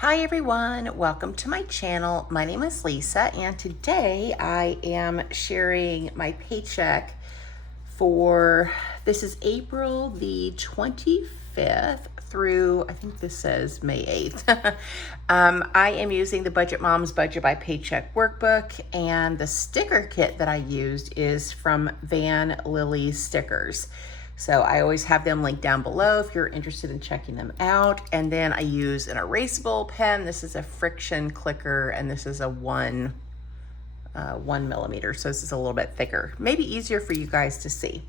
Hi everyone, welcome to my channel. My name is Lisa and today I am sharing my paycheck for, this is April the 25th through, I think this says May 8th. I am using the Budget Mom's Budget by Paycheck workbook, and the sticker kit that I used is from VanLilysStickers. So I always have them linked down below if you're interested in checking them out. And then I use an erasable pen. This is a friction clicker, and this is a 1 millimeter. So this is a little bit thicker, maybe easier for you guys to see.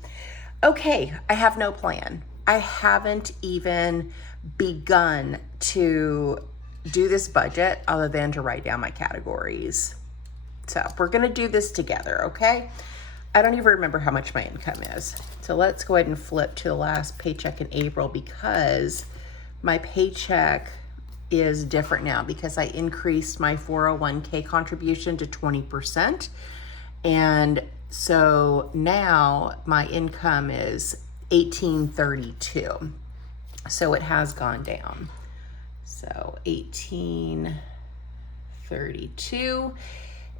Okay, I have no plan. I haven't even begun to do this budget other than to write down my categories. So we're gonna do this together, okay? I don't even remember how much my income is. So let's go ahead and flip to the last paycheck in April because my paycheck is different now because I increased my 401k contribution to 20%. And so now my income is $1832. So it has gone down. So $1832.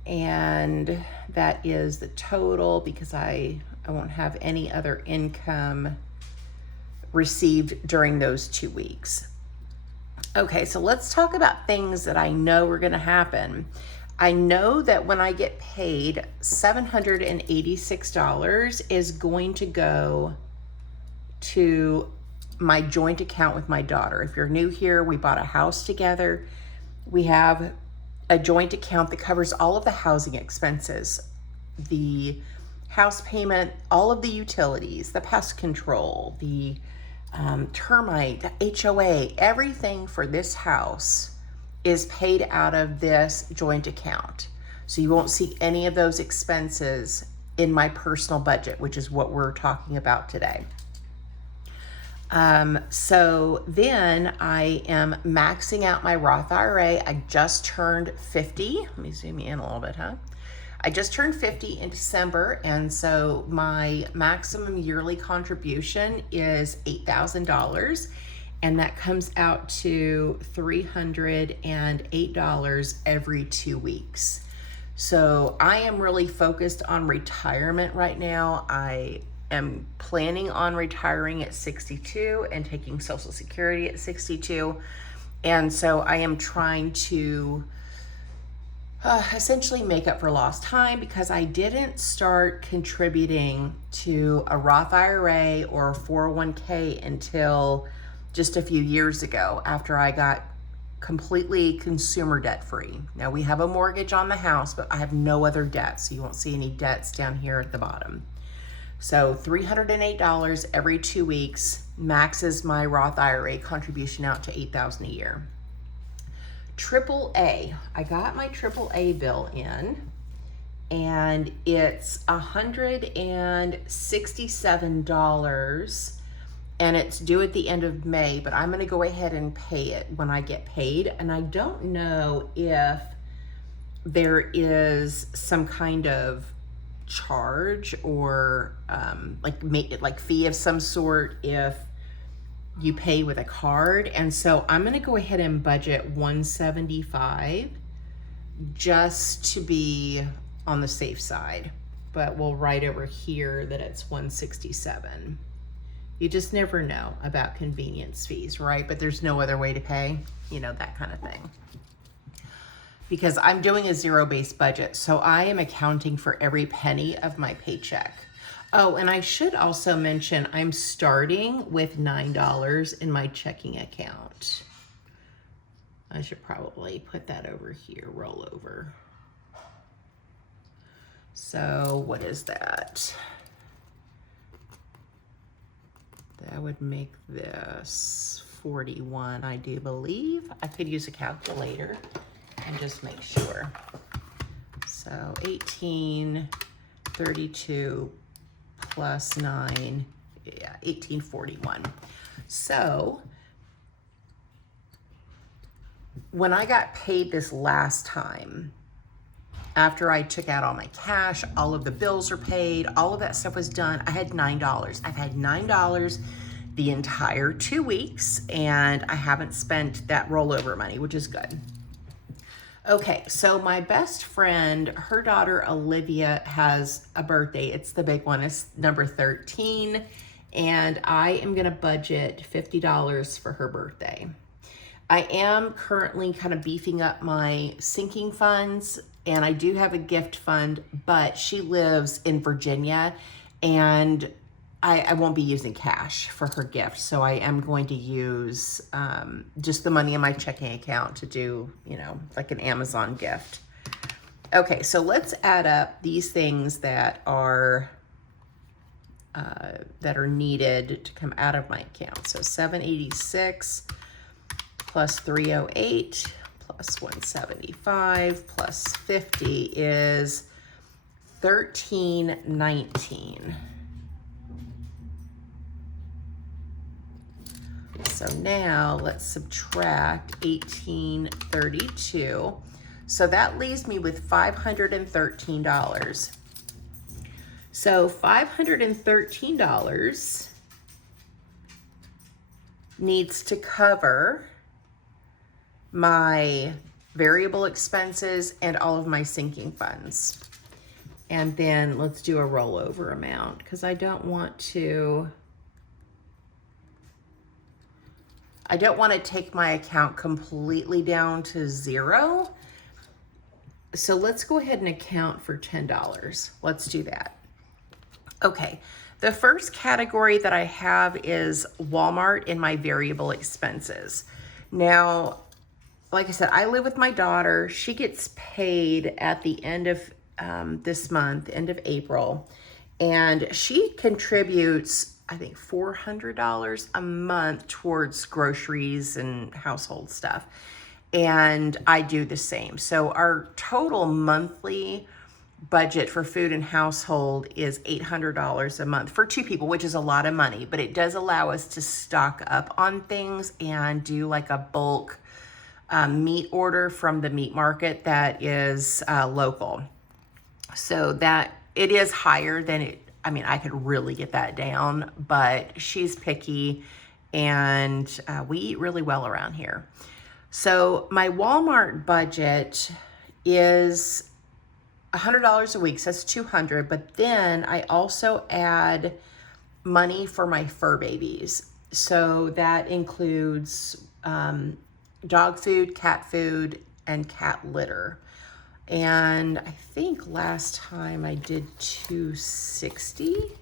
And that is the total because I won't have any other income received during those 2 weeks. Okay, so let's talk about things that I know are going to happen. I know that when I get paid, $786 is going to go to my joint account with my daughter. If you're new here, we bought a house together. We have a joint account that covers all of the housing expenses, the house payment, all of the utilities, the pest control, the termite, HOA, everything for this house is paid out of this joint account. So you won't see any of those expenses in my personal budget, which is what we're talking about today. So then I am maxing out my Roth IRA. I just turned 50. Let me zoom in a little bit, I just turned 50 in December, and so my maximum yearly contribution is $8,000, and that comes out to $308 every 2 weeks. So I am really focused on retirement right now. I am planning on retiring at 62 and taking Social Security at 62. And so I am trying to essentially make up for lost time because I didn't start contributing to a Roth IRA or a 401k until just a few years ago after I got completely consumer debt free. Now we have a mortgage on the house, but I have no other debts. So you won't see any debts down here at the bottom. So $308 every 2 weeks maxes my Roth IRA contribution out to $8,000 a year. AAA, I got my AAA bill in, and it's $167, and it's due at the end of May, but I'm gonna go ahead and pay it when I get paid. And I don't know if there is some kind of charge or like fee of some sort if you pay with a card. And so I'm going to go ahead and budget $175 just to be on the safe side, but we'll write over here that it's $167. You just never know about convenience fees, right? But there's no other way to pay, you know, that kind of thing. Because I'm doing a zero-based budget, so I am accounting for every penny of my paycheck. Oh, and I should also mention I'm starting with $9 in my checking account. I should probably put that over here, roll over. So what is that? That would make this 41, I do believe. I could use a calculator and just make sure. So 1832 plus 9, yeah, 1841. So when I got paid this last time, after I took out all my cash, all of the bills are paid, all of that stuff was done, I had $9. I've had $9 the entire 2 weeks, and I haven't spent that rollover money, which is good. Okay, so my best friend, her daughter Olivia has a birthday. It's the big one. It's number 13, and I am gonna budget $50 for her birthday. I am currently kind of beefing up my sinking funds, and I do have a gift fund, but she lives in Virginia, and I won't be using cash for her gift. So I am going to use just the money in my checking account to do, you know, like an Amazon gift. Okay, so let's add up these things that are needed to come out of my account. So 786 plus 308 plus 175 plus 50 is 1319. So now let's subtract 1832. So that leaves me with $513. So $513 needs to cover my variable expenses and all of my sinking funds. And then let's do a rollover amount, because I don't want to take my account completely down to zero. So let's go ahead and account for $10. Let's do that. Okay, the first category that I have is Walmart in my variable expenses. Now, like I said, I live with my daughter. She gets paid at the end of this month, end of April, and she contributes, I think, $400 a month towards groceries and household stuff. And I do the same. So our total monthly budget for food and household is $800 a month for 2 people, which is a lot of money, but it does allow us to stock up on things and do like a bulk meat order from the meat market that is local. So that it is higher than it. I mean, I could really get that down, but she's picky, and we eat really well around here. So my Walmart budget is $100 a week, so that's $200, but then I also add money for my fur babies. So that includes dog food, and cat litter. And I think last time I did $260,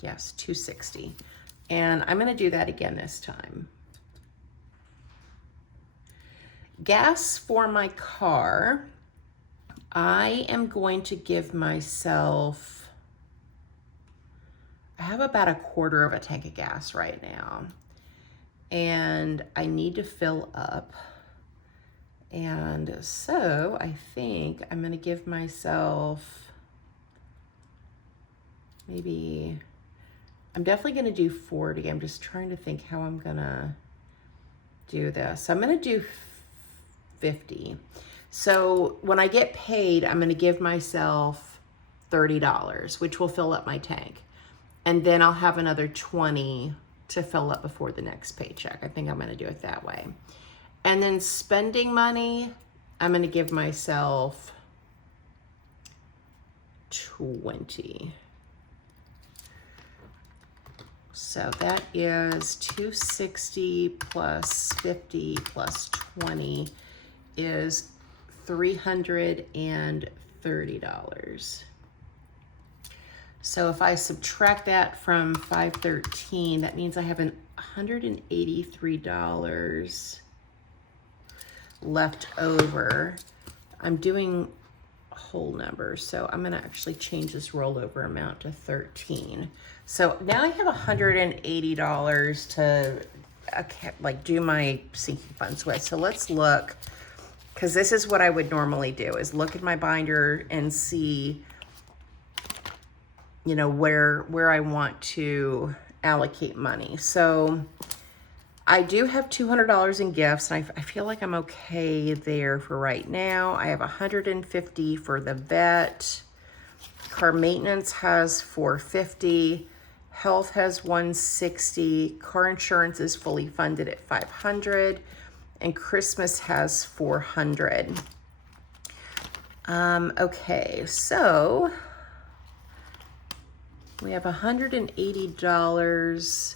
yes, $260. And I'm gonna do that again this time. Gas for my car, I am going to give myself, I have about 1/4 of a tank of gas right now, and I need to fill up. And so I think I'm gonna give myself maybe, I'm definitely gonna do 40. I'm just trying to think how I'm gonna do this. So I'm gonna do 50. So when I get paid, I'm gonna give myself $30, which will fill up my tank. And then I'll have another 20 to fill up before the next paycheck. I think I'm gonna do it that way. And then spending money, I'm gonna give myself 20. So that is 260 plus 50 plus 20 is $330. So if I subtract that from 513, that means I have $183 left over. I'm doing whole numbers, so I'm gonna actually change this rollover amount to 13. So now I have $180 to like do my sinking funds with. So let's look, because this is what I would normally do, is look at my binder and see, you know, where I want to allocate money. So I do have $200 in gifts, and I feel like I'm okay there for right now. I have $150 for the vet. Car maintenance has $450. Health has $160. Car insurance is fully funded at $500. And Christmas has $400. Okay, so we have $180.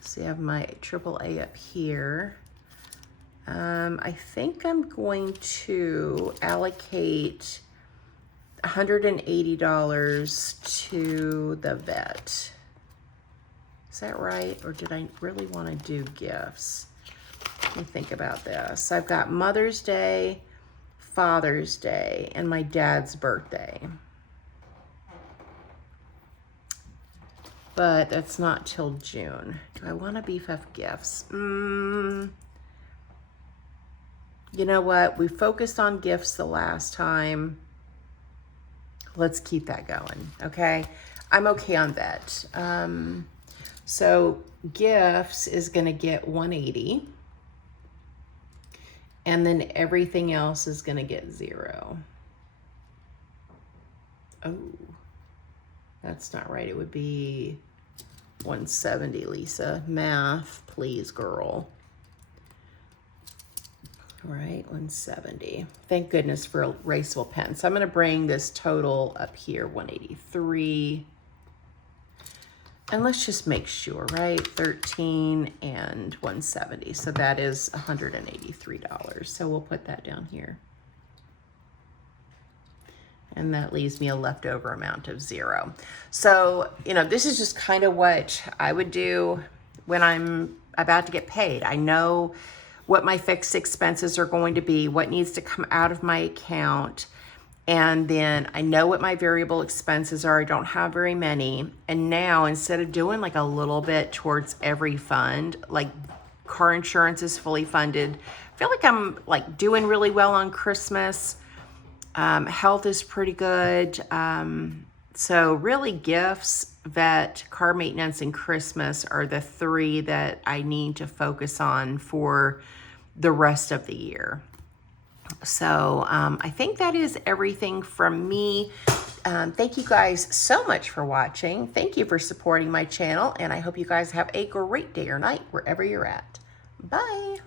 So I have my AAA up here. I think I'm going to allocate $180 to the vet. Is that right? Or did I really want to do gifts? Let me think about this. I've got Mother's Day, Father's Day, and my dad's birthday. But that's not till June. Do I want to beef up gifts? You know what? We focused on gifts the last time. Let's keep that going, okay? I'm okay on that. So gifts is going to get $180. And then everything else is going to get $0. Oh, that's not right. It would be $170, Lisa. Math, please, girl. All right, $170. Thank goodness for erasable pen. So I'm going to bring this total up here, $183. And let's just make sure, right? 13 and $170. So that is $183. So we'll put that down here. And that leaves me a leftover amount of $0. So, you know, this is just kind of what I would do when I'm about to get paid. I know what my fixed expenses are going to be, what needs to come out of my account. And then I know what my variable expenses are. I don't have very many. And now instead of doing like a little bit towards every fund, like car insurance is fully funded. I feel like I'm like doing really well on Christmas. Health is pretty good. So really gifts, vet, car maintenance, and Christmas are the three that I need to focus on for the rest of the year. So I think that is everything from me. Thank you guys so much for watching. Thank you for supporting my channel, and I hope you guys have a great day or night wherever you're at. Bye.